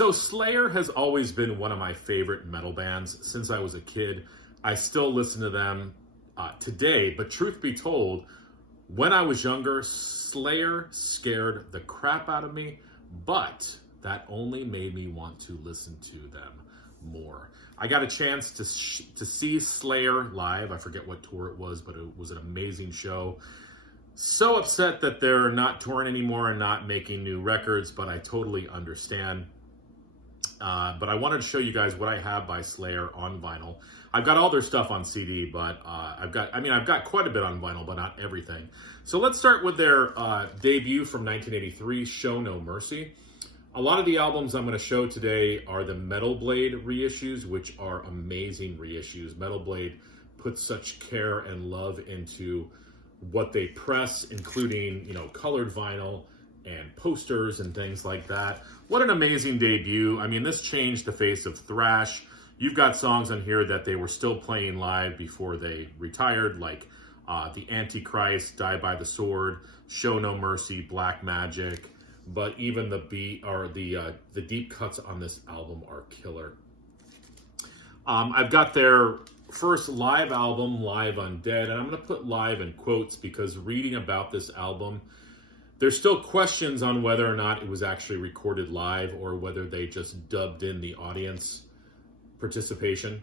So Slayer has always been one of my favorite metal bands since I was a kid. I still listen to them today, but truth be told, when I was younger, Slayer scared the crap out of me, but that only made me want to listen to them more. I got a chance to see Slayer live. I forget what tour it was, but it was an amazing show. So upset that they're not touring anymore and not making new records, but I totally understand. But I wanted to show you guys what I have by Slayer on vinyl. I've got all their stuff on CD, but I've got quite a bit on vinyl, but not everything. So let's start with their debut from 1983, Show No Mercy. A lot of the albums I'm going to show today are the Metal Blade reissues, which are amazing reissues. Metal Blade puts such care and love into what they press, including, you know, colored vinyl and posters and things like that. What an amazing debut. I mean, this changed the face of thrash. You've got songs on here that they were still playing live before they retired, like The Antichrist, Die by the Sword, Show No Mercy, Black Magic. But even the deep cuts on this album are killer. I've got their first live album, Live Undead, and I'm going to put live in quotes because reading about this album, there's still questions on whether or not it was actually recorded live or whether they just dubbed in the audience participation.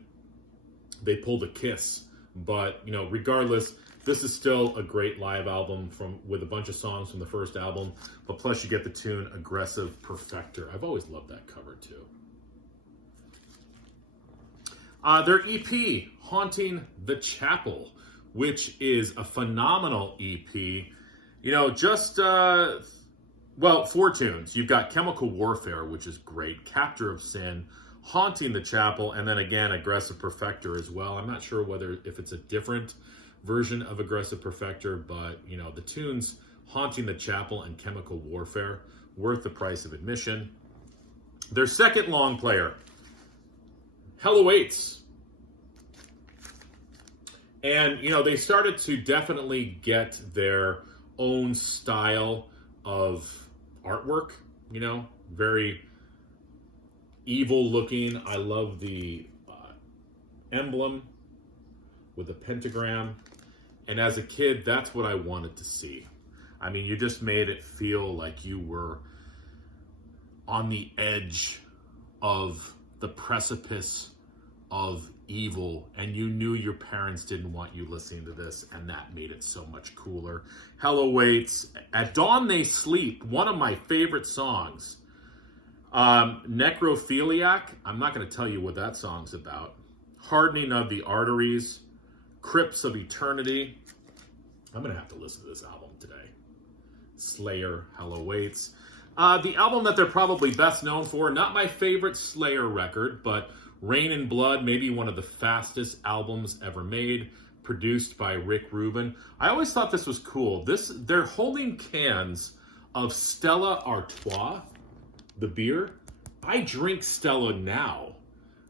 They pulled a Kiss, but you know, regardless, this is still a great live album with a bunch of songs from the first album, but plus you get the tune Aggressive Perfector. I've always loved that cover too. Their EP, Haunting the Chapel, which is a phenomenal EP. You know, just, 4 tunes. You've got Chemical Warfare, which is great, Capture of Sin, Haunting the Chapel, and then again, Aggressive Perfector as well. I'm not sure if it's a different version of Aggressive Perfector, but, you know, the tunes Haunting the Chapel and Chemical Warfare, worth the price of admission. Their second long player, Hell Awaits. And, you know, they started to definitely get their own style of artwork, you know, very evil looking. I love the emblem with the pentagram. And as a kid, that's what I wanted to see. I mean, you just made it feel like you were on the edge of the precipice of evil, and you knew your parents didn't want you listening to this, and that made it so much cooler. Hell Awaits, At Dawn They Sleep, one of my favorite songs. Necrophiliac, I'm not going to tell you what that song's about. Hardening of the Arteries, Crypts of Eternity. I'm going to have to listen to this album today. Slayer, Hell Awaits. The album that they're probably best known for, not my favorite Slayer record, but Rain and Blood, maybe one of the fastest albums ever made, produced by Rick Rubin. I always thought this was cool. They're holding cans of Stella Artois, the beer. I drink Stella now,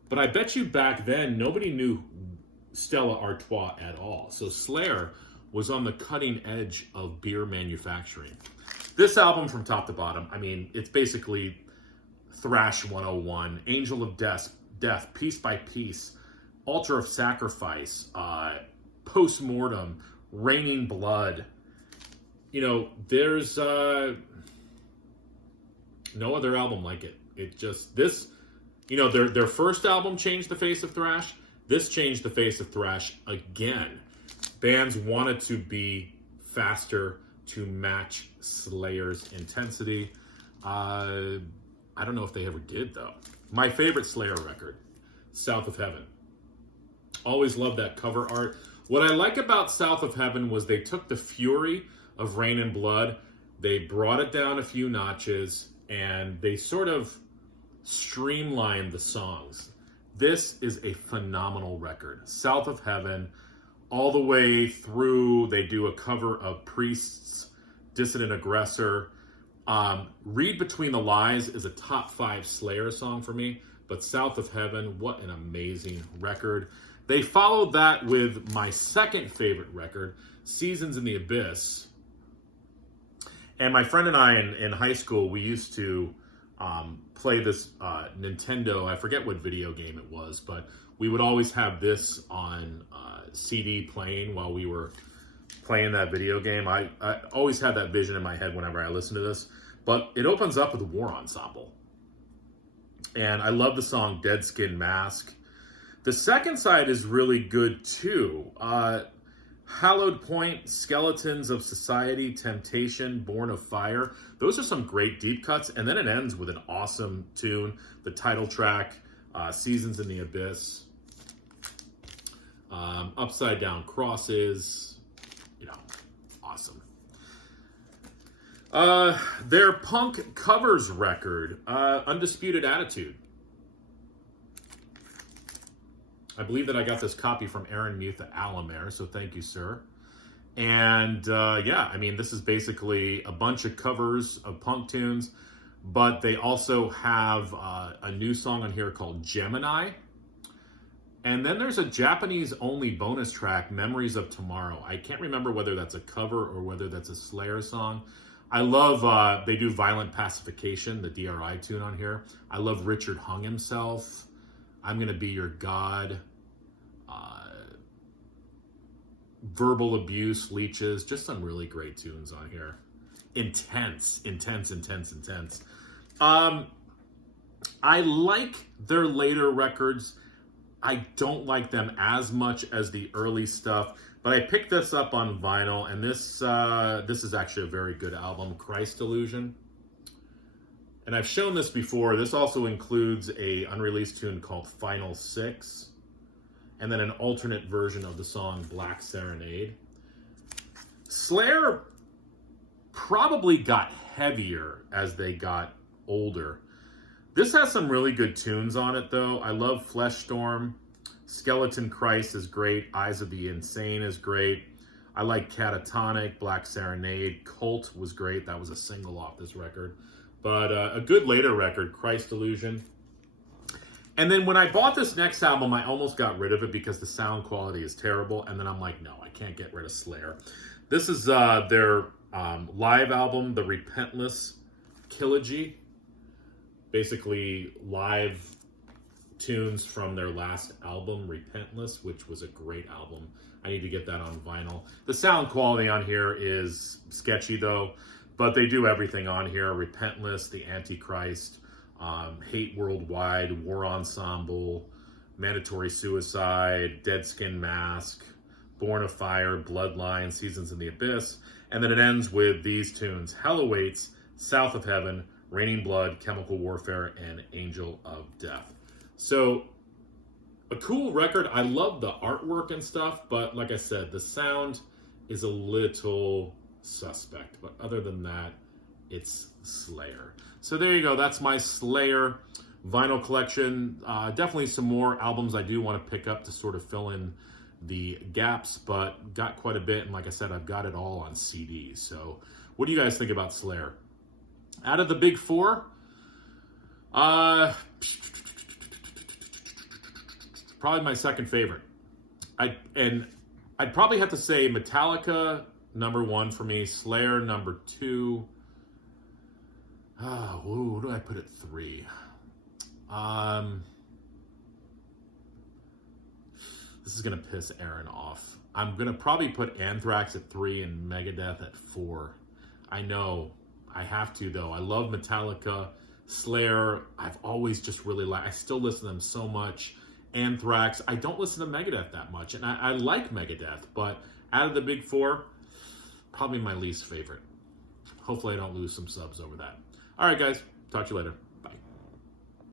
but I bet you back then nobody knew Stella Artois at all. So Slayer was on the cutting edge of beer manufacturing. This album from top to bottom, I mean, it's basically Thrash 101, Angel of Death, Piece by Piece, Altar of Sacrifice, Postmortem, Raining Blood. You know, there's no other album like it. It just, this, you know, their first album changed the face of thrash. This changed the face of thrash again. Bands wanted to be faster to match Slayer's intensity. I don't know if they ever did, though. My favorite Slayer record, South of Heaven. Always loved that cover art. What I like about South of Heaven was they took the fury of Rain and Blood, they brought it down a few notches, and they sort of streamlined the songs. This is a phenomenal record. South of Heaven, all the way through, they do a cover of Priest's Dissident Aggressor. Read Between the Lies is a top 5 Slayer song for me, but South of Heaven, what an amazing record. They followed that with my second favorite record, Seasons in the Abyss. And my friend and I in high school, we used to play this Nintendo, I forget what video game it was, but we would always have this on CD playing while we were playing that video game. I always had that vision in my head whenever I listened to this. But it opens up with a War Ensemble. And I love the song Dead Skin Mask. The second side is really good too. Hallowed Point, Skeletons of Society, Temptation, Born of Fire. Those are some great deep cuts. And then it ends with an awesome tune. The title track, Seasons in the Abyss. Upside Down Crosses. You know, awesome. Their punk covers record, Undisputed Attitude. I believe that I got this copy from Aaron Mutha Alamere, so thank you, sir. And yeah, I mean, this is basically a bunch of covers of punk tunes, but they also have a new song on here called Gemini. And then there's a Japanese-only bonus track, Memories of Tomorrow. I can't remember whether that's a cover or whether that's a Slayer song. I love, they do Violent Pacification, the DRI tune on here. I love Richard Hung Himself. I'm Gonna Be Your God. Verbal Abuse, Leeches. Just some really great tunes on here. Intense, intense, intense, intense. I like their later records. I don't like them as much as the early stuff, but I picked this up on vinyl, and this is actually a very good album, Christ Illusion. And I've shown this before. This also includes a unreleased tune called Final Six, and then an alternate version of the song Black Serenade. Slayer probably got heavier as they got older. This has some really good tunes on it, though. I love Flesh Storm. Skeleton Christ is great. Eyes of the Insane is great. I like Catatonic, Black Serenade. Cult was great. That was a single off this record. But a good later record, Christ Illusion. And then when I bought this next album, I almost got rid of it because the sound quality is terrible. And then I'm like, no, I can't get rid of Slayer. This is their live album, the Repentless Trilogy. Basically live tunes from their last album, Repentless, which was a great album. I need to get that on vinyl. The sound quality on here is sketchy though, but they do everything on here. Repentless, The Antichrist, Hate Worldwide, War Ensemble, Mandatory Suicide, Dead Skin Mask, Born of Fire, Bloodline, Seasons in the Abyss, and then it ends with these tunes: Hell Awaits, South of Heaven, Raining Blood, Chemical Warfare, and Angel of Death. So, a cool record. I love the artwork and stuff, but like I said, the sound is a little suspect. But other than that, it's Slayer. So there you go. That's my Slayer vinyl collection. Definitely some more albums I do want to pick up to sort of fill in the gaps, but got quite a bit. And like I said, I've got it all on CD. So what do you guys think about Slayer? Out of the big four, probably my second favorite. I'd probably have to say Metallica number one for me, Slayer number two. Who do I put at three? This is gonna piss Aaron off. I'm gonna probably put Anthrax at 3 and Megadeth at 4. I know. I have to, though. I love Metallica. Slayer, I've always just really liked. I still listen to them so much. Anthrax, I don't listen to Megadeth that much. And I like Megadeth, but out of the big four, probably my least favorite. Hopefully I don't lose some subs over that. All right, guys. Talk to you later.